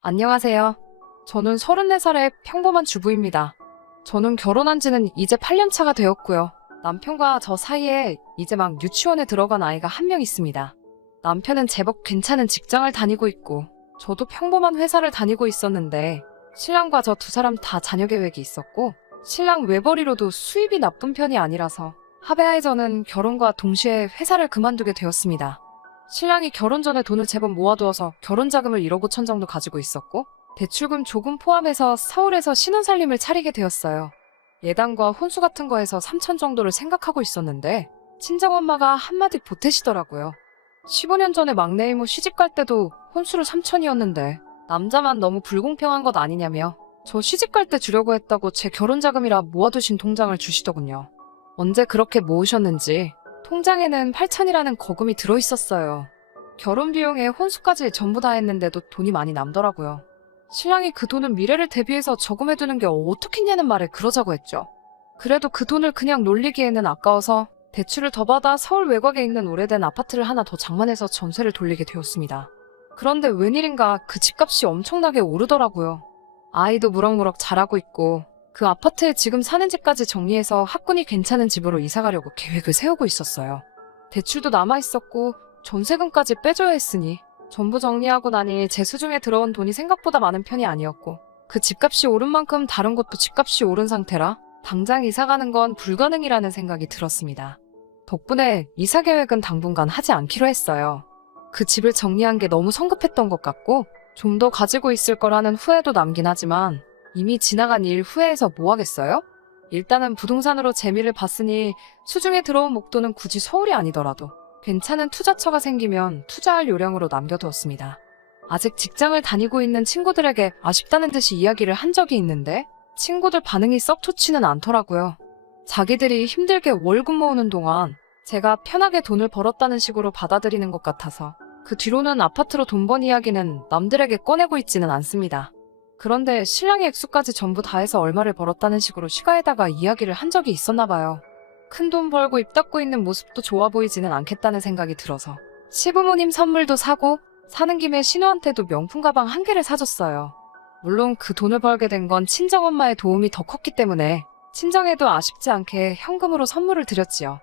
안녕하세요. 저는 34살의 평범한 주부입니다. 저는 결혼한 지는 이제 8년 차가 되었고요. 남편과 저 사이에 이제 막 유치원에 들어간 아이가 한 명 있습니다. 남편은 제법 괜찮은 직장을 다니고 있고, 저도 평범한 회사를 다니고 있었는데, 신랑과 저 두 사람 다 자녀 계획이 있었고, 신랑 외벌이로도 수입이 나쁜 편이 아니라서, 합의하에 저는 결혼과 동시에 회사를 그만두게 되었습니다. 신랑이 결혼 전에 돈을 제법 모아두어서 결혼 자금을 1억 5천 정도 가지고 있었고, 대출금 조금 포함해서 서울에서 신혼살림을 차리게 되었어요. 예단과 혼수 같은 거에서 3천 정도를 생각하고 있었는데, 친정엄마가 한마디 보태시더라고요. 15년 전에 막내 이모 시집갈 때도 혼수를 3천이었는데, 남자만 너무 불공평한 것 아니냐며, 저 시집갈 때 주려고 했다고 제 결혼 자금이라 모아두신 통장을 주시더군요. 언제 그렇게 모으셨는지, 통장에는 8천이라는 거금이 들어있었어요. 결혼 비용에 혼수까지 전부 다 했는데도 돈이 많이 남더라고요. 신랑이 그 돈은 미래를 대비해서 저금해두는 게 어떻겠냐는 말에 그러자고 했죠. 그래도 그 돈을 그냥 놀리기에는 아까워서 대출을 더 받아 서울 외곽에 있는 오래된 아파트를 하나 더 장만해서 전세를 돌리게 되었습니다. 그런데 웬일인가 그 집값이 엄청나게 오르더라고요. 아이도 무럭무럭 자라고 있고 그 아파트에 지금 사는 집까지 정리해서 학군이 괜찮은 집으로 이사가려고 계획을 세우고 있었어요. 대출도 남아있었고 전세금까지 빼줘야 했으니 전부 정리하고 나니 제 수중에 들어온 돈이 생각보다 많은 편이 아니었고 그 집값이 오른 만큼 다른 곳도 집값이 오른 상태라 당장 이사가는 건 불가능이라는 생각이 들었습니다. 덕분에 이사 계획은 당분간 하지 않기로 했어요. 그 집을 정리한 게 너무 성급했던 것 같고 좀 더 가지고 있을 거라는 후회도 남긴 하지만 이미 지나간 일 후회해서 뭐 하겠어요? 일단은 부동산으로 재미를 봤으니 수중에 들어온 목돈은 굳이 서울이 아니더라도 괜찮은 투자처가 생기면 투자할 요량으로 남겨두었습니다. 아직 직장을 다니고 있는 친구들에게 아쉽다는 듯이 이야기를 한 적이 있는데 친구들 반응이 썩 좋지는 않더라고요. 자기들이 힘들게 월급 모으는 동안 제가 편하게 돈을 벌었다는 식으로 받아들이는 것 같아서 그 뒤로는 아파트로 돈 번 이야기는 남들에게 꺼내고 있지는 않습니다. 그런데 신랑의 액수까지 전부 다 해서 얼마를 벌었다는 식으로 시가에다가 이야기를 한 적이 있었나 봐요. 큰 돈 벌고 입 닫고 있는 모습도 좋아 보이지는 않겠다는 생각이 들어서 시부모님 선물도 사고 사는 김에 신우한테도 명품 가방 한 개를 사줬어요. 물론 그 돈을 벌게 된 건 친정엄마의 도움이 더 컸기 때문에 친정에도 아쉽지 않게 현금으로 선물을 드렸지요.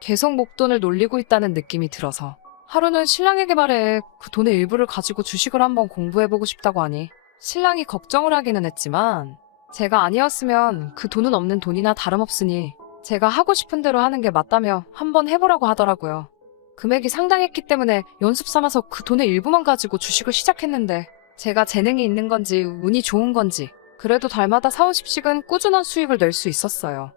계속 목돈을 놀리고 있다는 느낌이 들어서 하루는 신랑에게 말해 그 돈의 일부를 가지고 주식을 한번 공부해보고 싶다고 하니 신랑이 걱정을 하기는 했지만 제가 아니었으면 그 돈은 없는 돈이나 다름없으니 제가 하고 싶은 대로 하는 게 맞다며 한번 해보라고 하더라고요. 금액이 상당했기 때문에 연습 삼아서 그 돈의 일부만 가지고 주식을 시작했는데 제가 재능이 있는 건지 운이 좋은 건지 그래도 달마다 4~50씩은 꾸준한 수익을 낼 수 있었어요.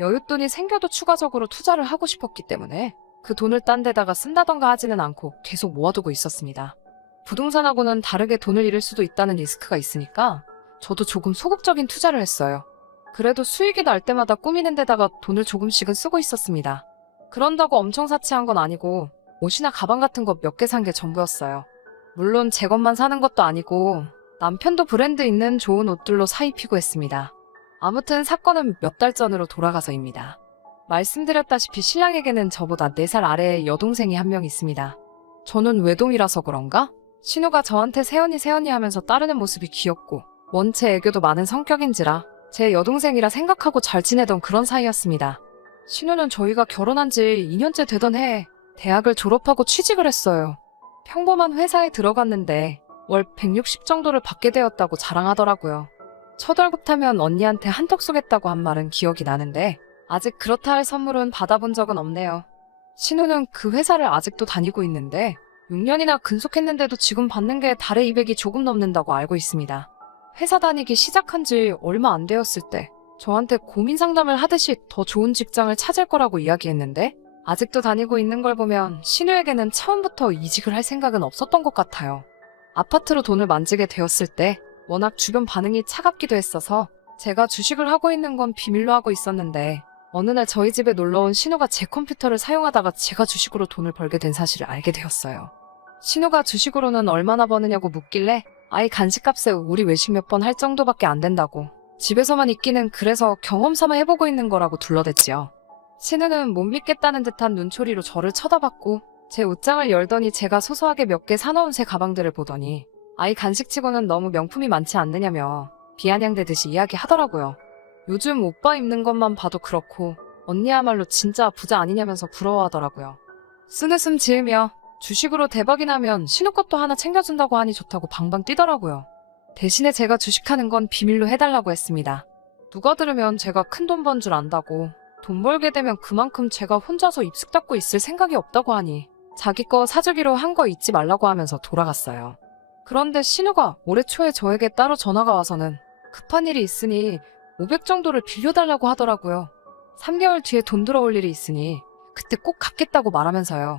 여윳돈이 생겨도 추가적으로 투자를 하고 싶었기 때문에 그 돈을 딴 데다가 쓴다던가 하지는 않고 계속 모아두고 있었습니다. 부동산하고는 다르게 돈을 잃을 수도 있다는 리스크가 있으니까 저도 조금 소극적인 투자를 했어요. 그래도 수익이 날 때마다 꾸미는 데다가 돈을 조금씩은 쓰고 있었습니다. 그런다고 엄청 사치한 건 아니고 옷이나 가방 같은 거 몇 개 산 게 전부였어요. 물론 제 것만 사는 것도 아니고 남편도 브랜드 있는 좋은 옷들로 사입히고 했습니다. 아무튼 사건은 몇 달 전으로 돌아가서입니다. 말씀드렸다시피 신랑에게는 저보다 4살 아래의 여동생이 한 명 있습니다. 저는 외동이라서 그런가? 신우가 저한테 세연이 하면서 따르는 모습이 귀엽고 원체 애교도 많은 성격인지라 제 여동생이라 생각하고 잘 지내던 그런 사이였습니다. 신우는 저희가 결혼한 지 2년째 되던 해에 대학을 졸업하고 취직을 했어요. 평범한 회사에 들어갔는데 월 160 정도를 받게 되었다고 자랑하더라고요. 첫 월급타면 언니한테 한턱 쏘겠다고 한 말은 기억이 나는데 아직 그렇다 할 선물은 받아본 적은 없네요. 신우는 그 회사를 아직도 다니고 있는데 6년이나 근속했는데도 지금 받는 게 달에 200이 조금 넘는다고 알고 있습니다. 회사 다니기 시작한 지 얼마 안 되었을 때 저한테 고민 상담을 하듯이 더 좋은 직장을 찾을 거라고 이야기했는데 아직도 다니고 있는 걸 보면 신우에게는 처음부터 이직을 할 생각은 없었던 것 같아요. 아파트로 돈을 만지게 되었을 때 워낙 주변 반응이 차갑기도 했어서 제가 주식을 하고 있는 건 비밀로 하고 있었는데 어느 날 저희 집에 놀러온 신우가 제 컴퓨터를 사용하다가 제가 주식으로 돈을 벌게 된 사실을 알게 되었어요. 신우가 주식으로는 얼마나 버느냐고 묻길래 아이 간식값에 우리 외식 몇 번 할 정도밖에 안 된다고 집에서만 있기는 그래서 경험 삼아 해보고 있는 거라고 둘러댔지요. 신우는 못 믿겠다는 듯한 눈초리로 저를 쳐다봤고 제 옷장을 열더니 제가 소소하게 몇 개 사놓은 새 가방들을 보더니 아이 간식치고는 너무 명품이 많지 않느냐며 비아냥대듯이 이야기하더라고요. 요즘 오빠 입는 것만 봐도 그렇고 언니야말로 진짜 부자 아니냐면서 부러워하더라고요. 쓴웃음 지으며 주식으로 대박이 나면 신우 것도 하나 챙겨준다고 하니 좋다고 방방 뛰더라고요. 대신에 제가 주식하는 건 비밀로 해달라고 했습니다. 누가 들으면 제가 큰돈 번 줄 안다고, 돈 벌게 되면 그만큼 제가 혼자서 입술 닦고 있을 생각이 없다고 하니 자기 거 사주기로 한 거 잊지 말라고 하면서 돌아갔어요. 그런데 신우가 올해 초에 저에게 따로 전화가 와서는 급한 일이 있으니 500 정도를 빌려달라고 하더라고요. 3개월 뒤에 돈 들어올 일이 있으니 그때 꼭 갚겠다고 말하면서요.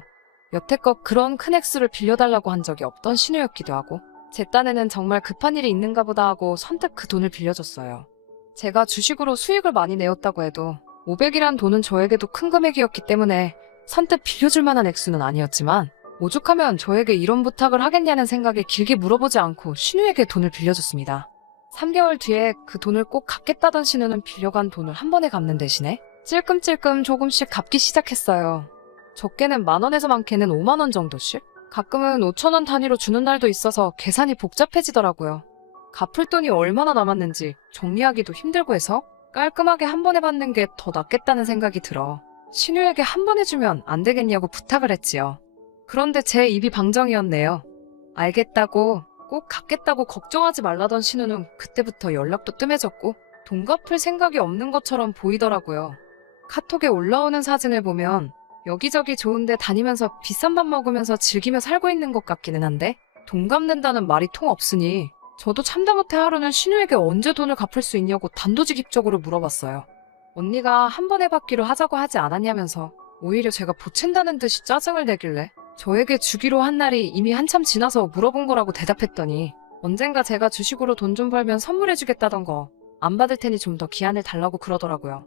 여태껏 그런 큰 액수를 빌려달라고 한 적이 없던 신우였기도 하고 제 딴에는 정말 급한 일이 있는가 보다 하고 선뜻 그 돈을 빌려줬어요. 제가 주식으로 수익을 많이 내었다고 해도 500이란 돈은 저에게도 큰 금액이었기 때문에 선뜻 빌려줄 만한 액수는 아니었지만 오죽하면 저에게 이런 부탁을 하겠냐는 생각에 길게 물어보지 않고 신우에게 돈을 빌려줬습니다. 3개월 뒤에 그 돈을 꼭 갚겠다던 신우는 빌려간 돈을 한 번에 갚는 대신에 찔끔찔끔 조금씩 갚기 시작했어요. 적게는 10,000원에서 많게는 50,000원 정도씩? 가끔은 5,000원 단위로 주는 날도 있어서 계산이 복잡해지더라고요. 갚을 돈이 얼마나 남았는지 정리하기도 힘들고 해서 깔끔하게 한 번에 받는 게 더 낫겠다는 생각이 들어 신우에게 한 번에 주면 안 되겠냐고 부탁을 했지요. 그런데 제 입이 방정이었네요. 알겠다고, 꼭 갚겠다고 걱정하지 말라던 신우는 그때부터 연락도 뜸해졌고 돈 갚을 생각이 없는 것처럼 보이더라고요. 카톡에 올라오는 사진을 보면 여기저기 좋은데 다니면서 비싼 밥 먹으면서 즐기며 살고 있는 것 같기는 한데 돈 갚는다는 말이 통 없으니 저도 참다 못해 하루는 신우에게 언제 돈을 갚을 수 있냐고 단도직입적으로 물어봤어요. 언니가 한 번에 받기로 하자고 하지 않았냐면서 오히려 제가 보챈다는 듯이 짜증을 내길래 저에게 주기로 한 날이 이미 한참 지나서 물어본 거라고 대답했더니 언젠가 제가 주식으로 돈 좀 벌면 선물해주겠다던 거 안 받을 테니 좀 더 기한을 달라고 그러더라고요.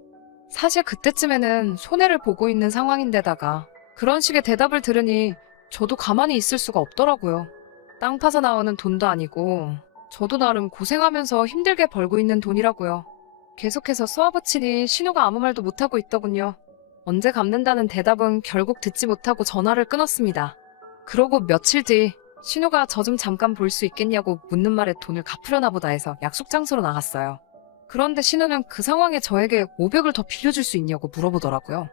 사실 그때쯤에는 손해를 보고 있는 상황인데다가 그런 식의 대답을 들으니 저도 가만히 있을 수가 없더라고요. 땅 파서 나오는 돈도 아니고 저도 나름 고생하면서 힘들게 벌고 있는 돈이라고요. 계속해서 쏘아붙이니 신우가 아무 말도 못하고 있더군요. 언제 갚는다는 대답은 결국 듣지 못하고 전화를 끊었습니다. 그러고 며칠 뒤 신우가 저 좀 잠깐 볼 수 있겠냐고 묻는 말에 돈을 갚으려나 보다 해서 약속 장소로 나갔어요. 그런데 신우는 그 상황에 저에게 500을 더 빌려줄 수 있냐고 물어보더라고요.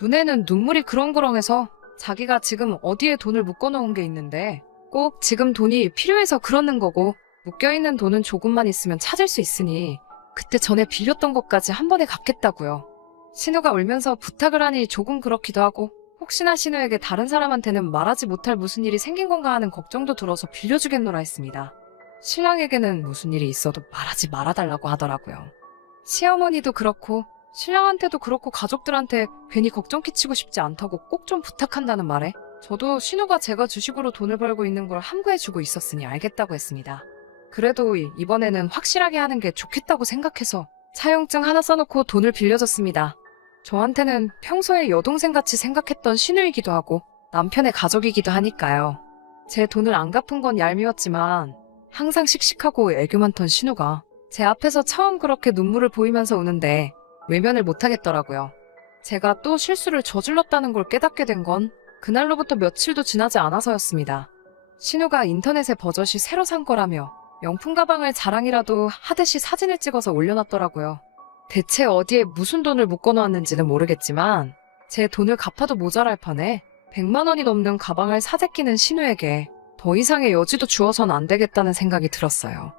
눈에는 눈물이 그렁그렁해서 자기가 지금 어디에 돈을 묶어놓은 게 있는데 꼭 지금 돈이 필요해서 그러는 거고 묶여있는 돈은 조금만 있으면 찾을 수 있으니 그때 전에 빌렸던 것까지 한 번에 갚겠다고요. 신우가 울면서 부탁을 하니 조금 그렇기도 하고 혹시나 신우에게 다른 사람한테는 말하지 못할 무슨 일이 생긴 건가 하는 걱정도 들어서 빌려주겠노라 했습니다. 신랑에게는 무슨 일이 있어도 말하지 말아달라고 하더라고요. 시어머니도 그렇고 신랑한테도 그렇고 가족들한테 괜히 걱정 끼치고 싶지 않다고 꼭 좀 부탁한다는 말에 저도 신우가 제가 주식으로 돈을 벌고 있는 걸 함구해주고 있었으니 알겠다고 했습니다. 그래도 이번에는 확실하게 하는 게 좋겠다고 생각해서 차용증 하나 써놓고 돈을 빌려줬습니다. 저한테는 평소에 여동생같이 생각했던 신우이기도 하고 남편의 가족이기도 하니까요. 제 돈을 안 갚은 건 얄미웠지만 항상 씩씩하고 애교 많던 신우가 제 앞에서 처음 그렇게 눈물을 보이면서 우는데 외면을 못하겠더라고요. 제가 또 실수를 저질렀다는 걸 깨닫게 된 건 그날로부터 며칠도 지나지 않아서였습니다. 신우가 인터넷에 버젓이 새로 산 거라며 명품 가방을 자랑이라도 하듯이 사진을 찍어서 올려놨더라고요. 대체 어디에 무슨 돈을 묶어놓았는지는 모르겠지만 제 돈을 갚아도 모자랄 판에 100만 원이 넘는 가방을 사재끼는 신우에게 더 이상의 여지도 주어선 안 되겠다는 생각이 들었어요.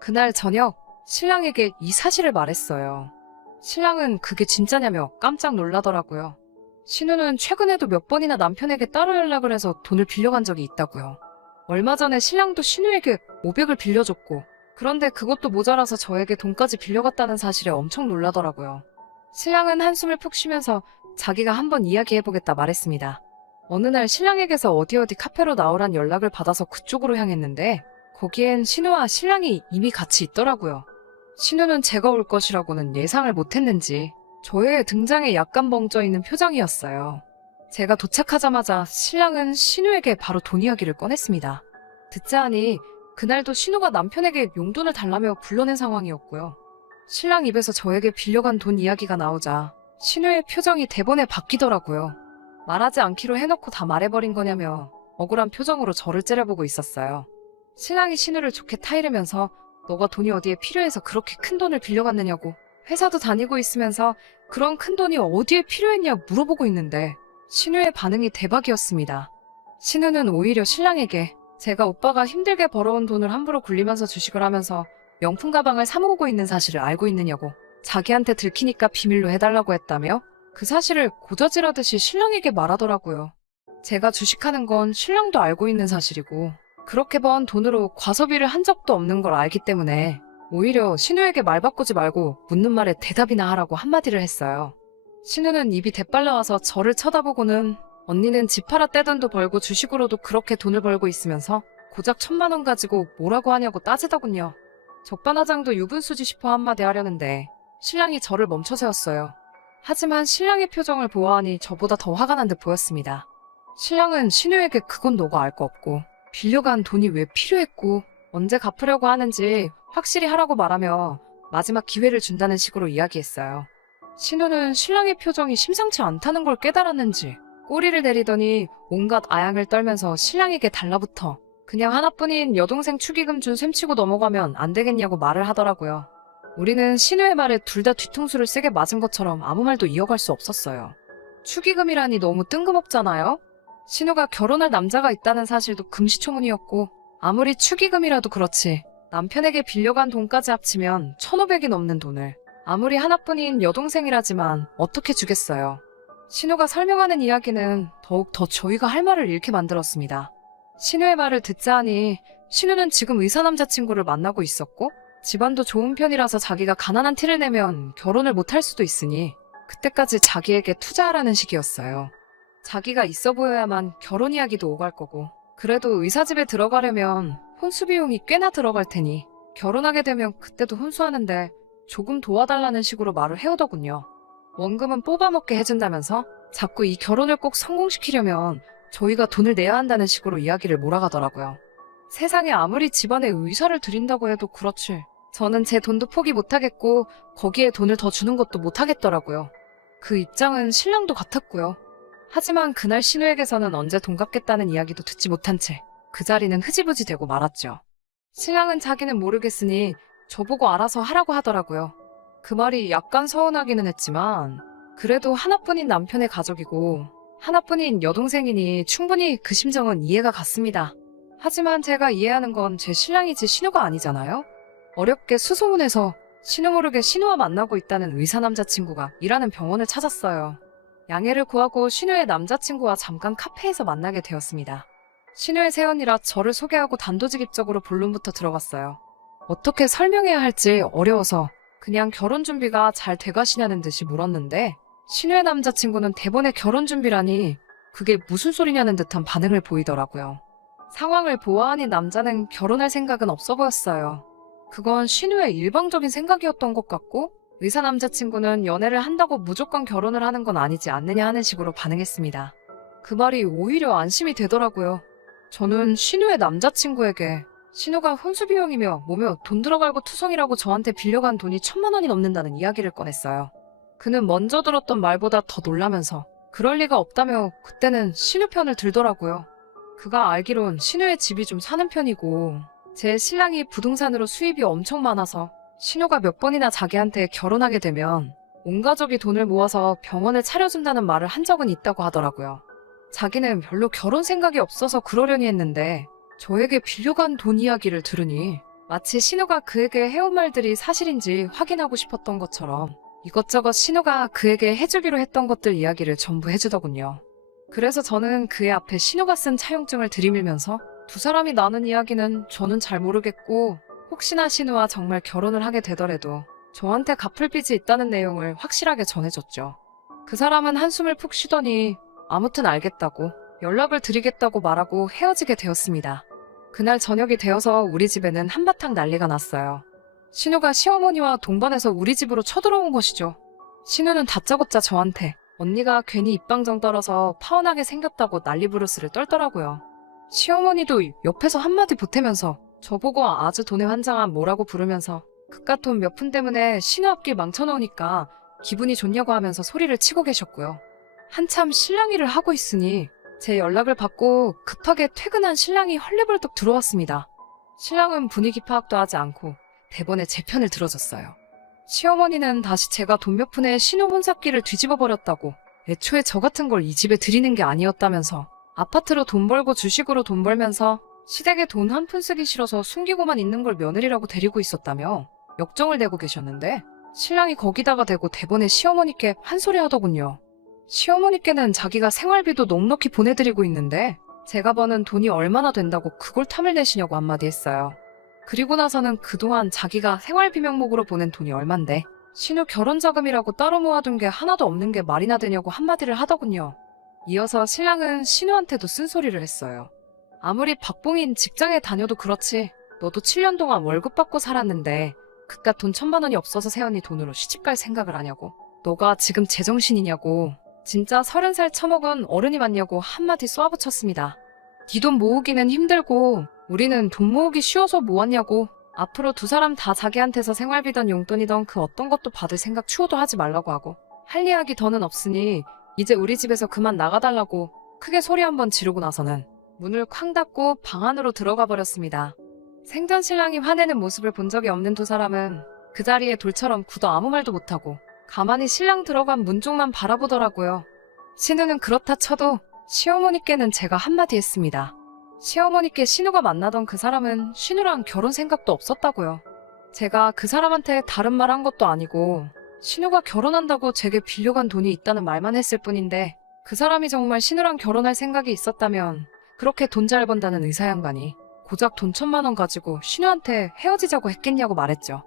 그날 저녁 신랑에게 이 사실을 말했어요. 신랑은 그게 진짜냐며 깜짝 놀라더라고요. 신우는 최근에도 몇 번이나 남편에게 따로 연락을 해서 돈을 빌려간 적이 있다고요. 얼마 전에 신랑도 신우에게 500을 빌려줬고 그런데 그것도 모자라서 저에게 돈까지 빌려갔다는 사실에 엄청 놀라더라고요. 신랑은 한숨을 푹 쉬면서 자기가 한번 이야기해보겠다 말했습니다. 어느 날 신랑에게서 어디 카페로 나오란 연락을 받아서 그쪽으로 향했는데 거기엔 신우와 신랑이 이미 같이 있더라고요. 신우는 제가 올 것이라고는 예상을 못했는지 저의 등장에 약간 벙쪄있는 표정이었어요. 제가 도착하자마자 신랑은 신우에게 바로 돈 이야기를 꺼냈습니다. 듣자 하니 그날도 신우가 남편에게 용돈을 달라며 불러낸 상황이었고요. 신랑 입에서 저에게 빌려간 돈 이야기가 나오자 신우의 표정이 대번에 바뀌더라고요. 말하지 않기로 해놓고 다 말해버린 거냐며 억울한 표정으로 저를 째려보고 있었어요. 신랑이 신우를 좋게 타이르면서 너가 돈이 어디에 필요해서 그렇게 큰 돈을 빌려갔느냐고, 회사도 다니고 있으면서 그런 큰 돈이 어디에 필요했냐 물어보고 있는데 신우의 반응이 대박이었습니다. 신우는 오히려 신랑에게 제가 오빠가 힘들게 벌어온 돈을 함부로 굴리면서 주식을 하면서 명품 가방을 사 모으고 있는 사실을 알고 있느냐고, 자기한테 들키니까 비밀로 해달라고 했다며 그 사실을 고저지르듯이 신랑에게 말하더라고요. 제가 주식하는 건 신랑도 알고 있는 사실이고 그렇게 번 돈으로 과소비를 한 적도 없는 걸 알기 때문에 오히려 신우에게 말 바꾸지 말고 묻는 말에 대답이나 하라고 한마디를 했어요. 신우는 입이 대빨라와서 저를 쳐다보고는 언니는 집 팔아 떼돈도 벌고 주식으로도 그렇게 돈을 벌고 있으면서 고작 1,000만 원 가지고 뭐라고 하냐고 따지더군요. 적반하장도 유분수지 싶어 한마디 하려는데 신랑이 저를 멈춰 세웠어요. 하지만 신랑의 표정을 보아하니 저보다 더 화가 난 듯 보였습니다. 신랑은 신우에게 그건 너가 알 거 없고 빌려간 돈이 왜 필요했고 언제 갚으려고 하는지 확실히 하라고 말하며 마지막 기회를 준다는 식으로 이야기했어요. 신우는 신랑의 표정이 심상치 않다는 걸 깨달았는지 꼬리를 내리더니 온갖 아양을 떨면서 신랑에게 달라붙어 그냥 하나뿐인 여동생 축의금 준 셈치고 넘어가면 안 되겠냐고 말을 하더라고요. 우리는 신우의 말에 둘 다 뒤통수를 세게 맞은 것처럼 아무 말도 이어갈 수 없었어요. 축의금이라니 너무 뜬금없잖아요? 신우가 결혼할 남자가 있다는 사실도 금시초문이었고 아무리 축의금이라도 그렇지 남편에게 빌려간 돈까지 합치면 1,500이 넘는 돈을 아무리 하나뿐인 여동생이라지만 어떻게 주겠어요. 신우가 설명하는 이야기는 더욱 더 저희가 할 말을 잃게 만들었습니다. 신우의 말을 듣자 하니 신우는 지금 의사 남자친구를 만나고 있었고 집안도 좋은 편이라서 자기가 가난한 티를 내면 결혼을 못할 수도 있으니 그때까지 자기에게 투자하라는 식이었어요. 자기가 있어 보여야만 결혼 이야기도 오갈 거고 그래도 의사집에 들어가려면 혼수 비용이 꽤나 들어갈 테니 결혼하게 되면 그때도 혼수하는데 조금 도와달라는 식으로 말을 해오더군요. 원금은 뽑아먹게 해준다면서 자꾸 이 결혼을 꼭 성공시키려면 저희가 돈을 내야 한다는 식으로 이야기를 몰아가더라고요. 세상에 아무리 집안에 의사를 들인다고 해도 그렇지 저는 제 돈도 포기 못하겠고 거기에 돈을 더 주는 것도 못하겠더라고요. 그 입장은 신랑도 같았고요. 하지만 그날 신우에게서는 언제 돈 갚겠다는 이야기도 듣지 못한 채 그 자리는 흐지부지 되고 말았죠. 신랑은 자기는 모르겠으니 저보고 알아서 하라고 하더라고요. 그 말이 약간 서운하기는 했지만 그래도 하나뿐인 남편의 가족이고 하나뿐인 여동생이니 충분히 그 심정은 이해가 갔습니다. 하지만 제가 이해하는 건 제 신랑이지 신우가 아니잖아요. 어렵게 수소문해서 신우 모르게 신우와 만나고 있다는 의사 남자친구가 일하는 병원을 찾았어요. 양해를 구하고 신우의 남자친구와 잠깐 카페에서 만나게 되었습니다. 신우의 새언니라 저를 소개하고 단도직입적으로 본론부터 들어갔어요. 어떻게 설명해야 할지 어려워서 그냥 결혼 준비가 잘 돼가시냐는 듯이 물었는데 신우의 남자친구는 대본의 결혼 준비라니 그게 무슨 소리냐는 듯한 반응을 보이더라고요. 상황을 보아하니 남자는 결혼할 생각은 없어 보였어요. 그건 신우의 일방적인 생각이었던 것 같고 의사 남자친구는 연애를 한다고 무조건 결혼을 하는 건 아니지 않느냐 하는 식으로 반응했습니다. 그 말이 오히려 안심이 되더라고요. 저는 신우의 남자친구에게 신우가 혼수 비용이며 뭐며 돈 들어갈고 투성이라고 저한테 빌려간 돈이 1,000만 원이 넘는다는 이야기를 꺼냈어요. 그는 먼저 들었던 말보다 더 놀라면서 그럴 리가 없다며 그때는 신우 편을 들더라고요. 그가 알기론 신우의 집이 좀 사는 편이고 제 신랑이 부동산으로 수입이 엄청 많아서 신우가 몇 번이나 자기한테 결혼하게 되면 온 가족이 돈을 모아서 병원을 차려준다는 말을 한 적은 있다고 하더라고요. 자기는 별로 결혼 생각이 없어서 그러려니 했는데 저에게 빌려간 돈 이야기를 들으니 마치 신우가 그에게 해온 말들이 사실인지 확인하고 싶었던 것처럼 이것저것 신우가 그에게 해주기로 했던 것들 이야기를 전부 해주더군요. 그래서 저는 그의 앞에 신우가 쓴 차용증을 들이밀면서 두 사람이 나눈 이야기는 저는 잘 모르겠고 혹시나 신우와 정말 결혼을 하게 되더라도 저한테 갚을 빚이 있다는 내용을 확실하게 전해줬죠. 그 사람은 한숨을 푹 쉬더니 아무튼 알겠다고 연락을 드리겠다고 말하고 헤어지게 되었습니다. 그날 저녁이 되어서 우리 집에는 한바탕 난리가 났어요. 신우가 시어머니와 동반해서 우리 집으로 쳐들어온 것이죠. 신우는 다짜고짜 저한테 언니가 괜히 입방정 떨어서 파혼하게 생겼다고 난리부르스를 떨더라고요. 시어머니도 옆에서 한마디 보태면서 저보고 아주 돈에 환장한 뭐라고 부르면서 그깟 돈 몇 푼 때문에 신우 앞길 망쳐놓으니까 기분이 좋냐고 하면서 소리를 치고 계셨고요. 한참 신랑 일을 하고 있으니 제 연락을 받고 급하게 퇴근한 신랑이 헐레벌떡 들어왔습니다. 신랑은 분위기 파악도 하지 않고 대번에 제 편을 들어줬어요. 시어머니는 다시 제가 돈 몇 푼에 신혼 혼사기를 뒤집어 버렸다고, 애초에 저 같은 걸 이 집에 들이는 게 아니었다면서, 아파트로 돈 벌고 주식으로 돈 벌면서 시댁에 돈 한 푼 쓰기 싫어서 숨기고만 있는 걸 며느리라고 데리고 있었다며 역정을 내고 계셨는데, 신랑이 거기다가 대고 대번에 시어머니께 한 소리 하더군요. 시어머니께는 자기가 생활비도 넉넉히 보내드리고 있는데 제가 버는 돈이 얼마나 된다고 그걸 탐을 내시냐고 한마디 했어요. 그리고 나서는 그동안 자기가 생활비 명목으로 보낸 돈이 얼만데 신우 결혼자금이라고 따로 모아둔 게 하나도 없는 게 말이나 되냐고 한마디를 하더군요. 이어서 신랑은 신우한테도 쓴소리를 했어요. 아무리 박봉인 직장에 다녀도 그렇지, 너도 7년 동안 월급 받고 살았는데 그깟 돈 1,000만 원이 없어서 새언니 돈으로 시집갈 생각을 하냐고, 너가 지금 제정신이냐고, 진짜 30살 처먹은 어른이 맞냐고 한마디 쏘아붙였습니다. 네 돈 모으기는 힘들고 우리는 돈 모으기 쉬워서 모았냐고, 앞으로 두 사람 다 자기한테서 생활비던 용돈이던 그 어떤 것도 받을 생각 추호도 하지 말라고 하고, 할 이야기 더는 없으니 이제 우리 집에서 그만 나가달라고 크게 소리 한번 지르고 나서는 문을 쾅 닫고 방 안으로 들어가 버렸습니다. 생전 신랑이 화내는 모습을 본 적이 없는 두 사람은 그 자리에 돌처럼 굳어 아무 말도 못하고 가만히 신랑 들어간 문 쪽만 바라보더라고요. 신우는 그렇다 쳐도 시어머니께는 제가 한마디 했습니다. 시어머니께 신우가 만나던 그 사람은 신우랑 결혼 생각도 없었다고요. 제가 그 사람한테 다른 말 한 것도 아니고 신우가 결혼한다고 제게 빌려간 돈이 있다는 말만 했을 뿐인데, 그 사람이 정말 신우랑 결혼할 생각이 있었다면 그렇게 돈 잘 번다는 의사 양반이 고작 돈 1,000만 원 가지고 신우한테 헤어지자고 했겠냐고 말했죠.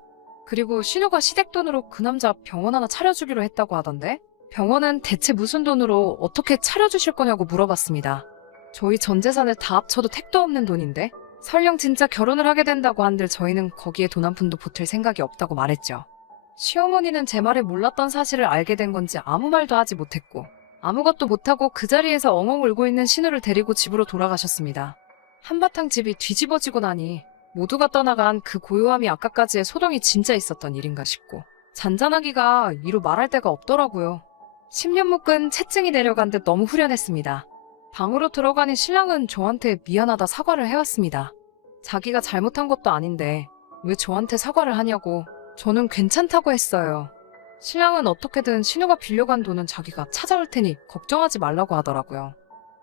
그리고 신우가 시댁 돈으로 그 남자 병원 하나 차려주기로 했다고 하던데, 병원은 대체 무슨 돈으로 어떻게 차려주실 거냐고 물어봤습니다. 저희 전 재산을 다 합쳐도 택도 없는 돈인데, 설령 진짜 결혼을 하게 된다고 한들 저희는 거기에 돈 한 푼도 보탤 생각이 없다고 말했죠. 시어머니는 제 말을 몰랐던 사실을 알게 된 건지 아무 말도 하지 못했고 아무것도 못하고 그 자리에서 엉엉 울고 있는 신우를 데리고 집으로 돌아가셨습니다. 한바탕 집이 뒤집어지고 나니 모두가 떠나간 그 고요함이 아까까지의 소동이 진짜 있었던 일인가 싶고, 잔잔하기가 이루 말할 데가 없더라고요. 10년 묵은 채증이 내려간 듯 너무 후련했습니다. 방으로 들어가니 신랑은 저한테 미안하다 사과를 해왔습니다. 자기가 잘못한 것도 아닌데 왜 저한테 사과를 하냐고, 저는 괜찮다고 했어요. 신랑은 어떻게든 신우가 빌려간 돈은 자기가 찾아올 테니 걱정하지 말라고 하더라고요.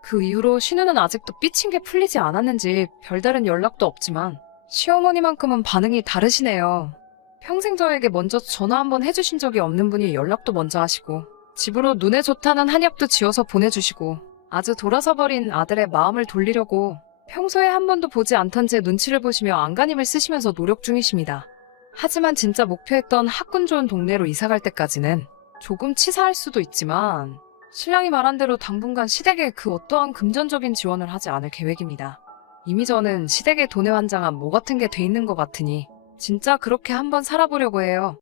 그 이후로 신우는 아직도 삐친 게 풀리지 않았는지 별다른 연락도 없지만 시어머니만큼은 반응이 다르시네요. 평생 저에게 먼저 전화 한번 해주신 적이 없는 분이 연락도 먼저 하시고, 집으로 눈에 좋다는 한약도 지어서 보내주시고, 아주 돌아서버린 아들의 마음을 돌리려고 평소에 한 번도 보지 않던 제 눈치를 보시며 안간힘을 쓰시면서 노력 중이십니다. 하지만 진짜 목표했던 학군 좋은 동네로 이사갈 때까지는 조금 치사할 수도 있지만 신랑이 말한 대로 당분간 시댁에 그 어떠한 금전적인 지원을 하지 않을 계획입니다. 이미 저는 시댁에 돈에 환장한 모 같은 게 돼 있는 것 같으니 진짜 그렇게 한번 살아보려고 해요.